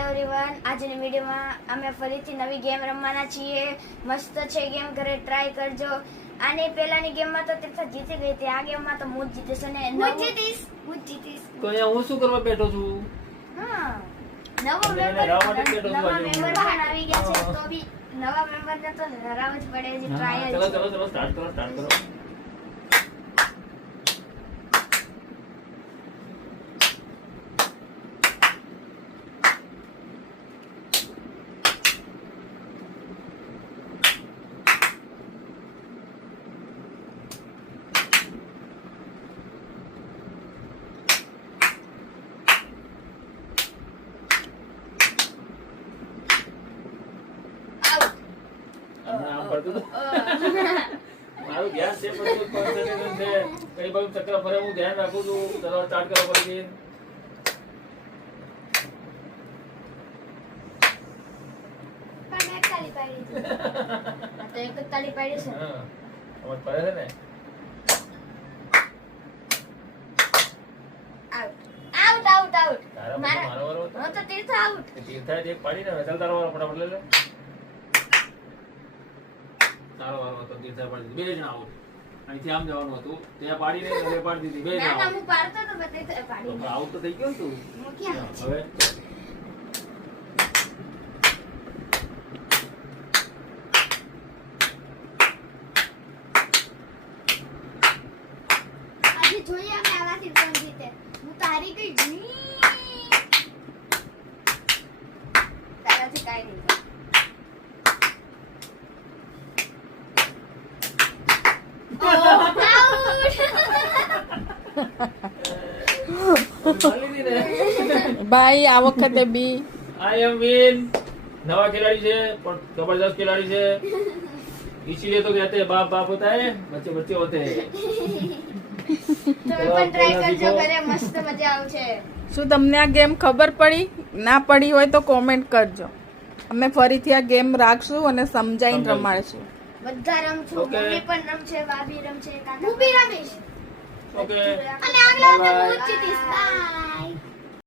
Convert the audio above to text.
Everyone, આજની વિડીયોમાં અમે ફરીથી નવી ગેમ રમવાના છીએ. મસ્ત છે ગેમ, ઘરે ટ્રાય કરજો. આની પહેલાની ગેમમાં તો તીર્થા જીતી ગઈ હતી, આ ગેમમાં તો હું જ જીતીશ અને હું જ જીતીશ. તો અહીંયા હું શું કરવા બેઠો છું? હા, નવો મેમ્બર પણ આવી ગયા છે, તો બી નવા મેમ્બરને તો હરાવવું જ પડે છે. ટ્રાય જ ચલો સ્ટાર્ટ કરો. મારું ધ્યાન છે પણ કોન્સન્ટ્રેશન છે. કઈ બાજુ ચક્ર ફરે હું ધ્યાન રાખું છું. ચલો સ્ટાર્ટ કરો ફરીથી. પણ એક તાળી પાડી છે. તો એક જ તાળી પાડી છે. હા, સમજ પડે છે ને? આઉટ આઉટ આઉટ તારા મારા મારો વારો હતો. હું તો તીર્થ આઉટ. તીર્થાએ એક પાડી ને ચાલ તારો વારો ફટાફટ લઈ લે. તારો વારો હતો, તીર્થાએ પાડી દીધી. બે જણા આઉટ. અહીંથી આમ જવાનું હતું, ત્યાં પાડીને હવે પાડી દીધી. બે ના જણા ના, out. હું પાડતો તો બતાઈ પાડી. તો આઉટ તો થઈ ગયો ને તું. હું ક્યાં out? હવે આજે જોઈએ અમે આવાથી કોણ જીતે. હું તારી ગઈ તારાથી કાઈ નહીં. મારી દીધી ને. ભાઈ આ વખતે બી I am win. नवा खिलाड़ी છે પણ जबरदस्त खिलाड़ी છે. इसीलिए तो कहते हैं बाप बाप होता है, बच्चे बच्चे होते हैं. તમે પણ ટ્રાય કરજો, ઘરે મસ્ત મજા આવશે. શું તમને આ ગેમ ખબર પડી? ના પડી હોય તો કોમેન્ટ કરજો. અમે ફરીથી આ ગેમ રાખશું અને સમજાઈને રમાડશું. બધા રમશું. Okay. મમ્મી પણ રમશે, ભાભી રમશે, કાકા હું બી રમીશ. Okay. અને આગલા વખતે હું જ જીતીશ. બાય.